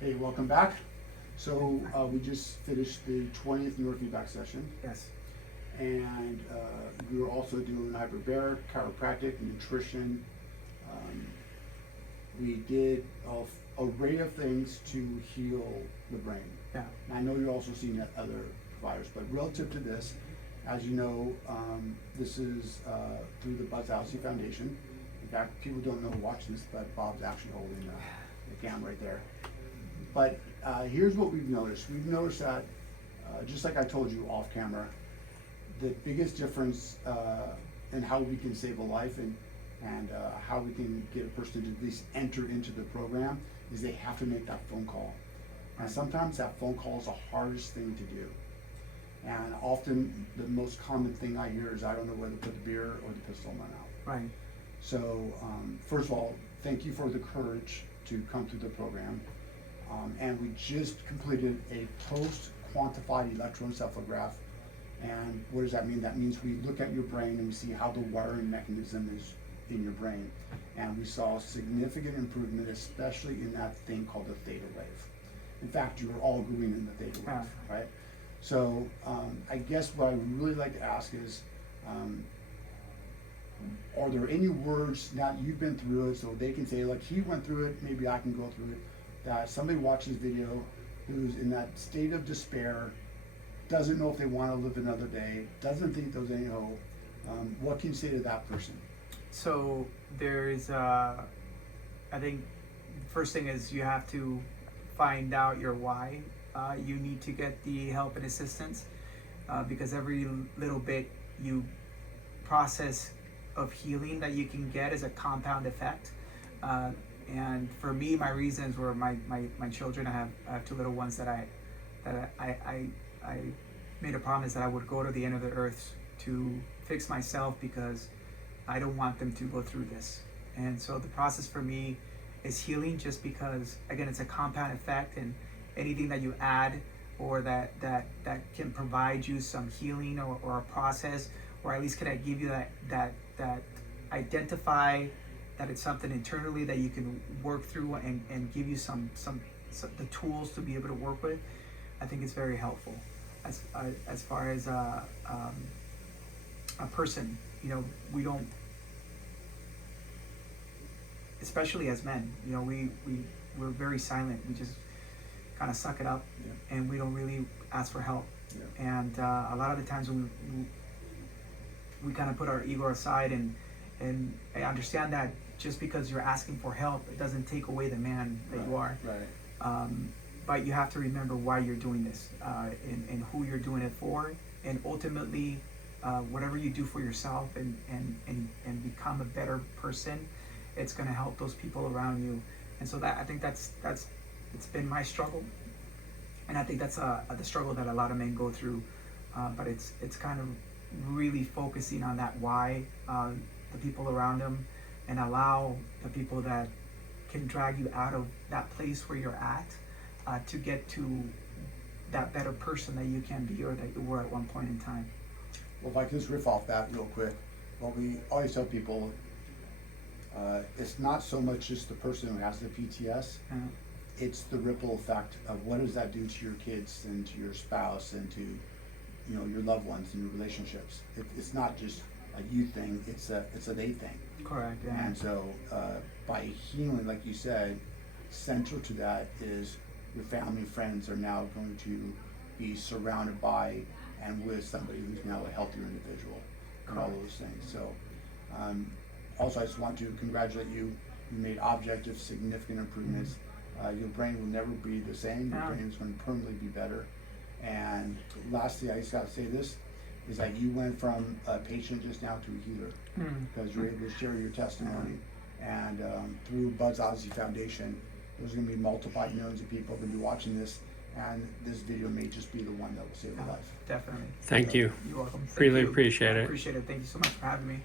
Hey, welcome back. So we just finished the 20th neurofeedback session, Yes. and we were also doing hyperbaric, chiropractic, nutrition. Um, we did a array of things to heal the brain. Yeah. And I know you're also seeing that other providers, but relative to this, as you know, this is through the Buzz Allison Foundation. In fact, people don't know watching this, but Bob's actually holding the camera right there. But here's what we've noticed. We've noticed that, just like I told you off camera, the biggest difference in how we can save a life and how we can get a person to at least enter into the program is they have to make that phone call. And sometimes that phone call is the hardest thing to do. And often the most common thing I hear is I don't know whether to put the beer or the pistol in my mouth. Right. So first of all, thank you for the courage to come through the program. And we just completed a post-quantified electroencephalograph. And what does that mean? That means we look at your brain and we see how the wiring mechanism is in your brain. And we saw significant improvement, especially in that thing called the theta wave. In fact, you were all green in the theta wave, right? So I guess what I would really like to ask is, are there any words now you've been through it so they can say, like, he went through it, maybe I can go through it, that somebody watches video who's in that state of despair, doesn't know if they want to live another day, doesn't think there's any hope, what can you say to that person? So there's, I think, first thing is you have to find out your why. You need to get the help and assistance because every little bit you process of healing that you can get is a compound effect. And for me, my reasons were my children. I have two little ones that I made a promise that I would go to the end of the earth to fix myself because I don't want them to go through this. And so the process for me is healing, just because again it's a compound effect, and anything that you add or that can provide you some healing or a process, or at least can I give you that identify that it's something internally that you can work through and give you some the tools to be able to work with. I think it's very helpful. As far as a person, you know, we don't, especially as men, you know, we're very silent. We just kind of suck it up, and we don't really ask for help. And a lot of the times we kind of put our ego aside, and I understand that just because you're asking for help, it doesn't take away the man that you are. Right. But you have to remember why you're doing this, and who you're doing it for, and ultimately, whatever you do for yourself and become a better person, it's going to help those people around you. And so that, I think that's it's been my struggle, and I think that's the struggle that a lot of men go through. But it's kind of really focusing on that why, the people around them, and allow the people that can drag you out of that place where you're at to get to that better person that you can be or that you were at one point in time. Well, if I can just riff off that real quick, well, we always tell people it's not so much just the person who has the PTS, it's the ripple effect of what does that do to your kids and to your spouse and to, you know, your loved ones and your relationships. It's not just a you thing, it's a they thing. Correct. Yeah. And so by healing, like you said, central to that is your family and friends are now going to be surrounded by and with somebody who's now a healthier individual and all those things. So also I just want to congratulate you. You made objective, significant improvements. Your brain will never be the same. Your brain is going to permanently be better. And lastly, I just got to say this, is that you went from a patient just now to a healer because you're able to share your testimony. And through Buzz Odyssey Foundation, there's going to be multiplied millions of people going to be watching this, and this video may just be the one that will save a life. Definitely. Thank you. You're welcome. Thank Really you. appreciate I it. appreciate it. Thank you so much for having me.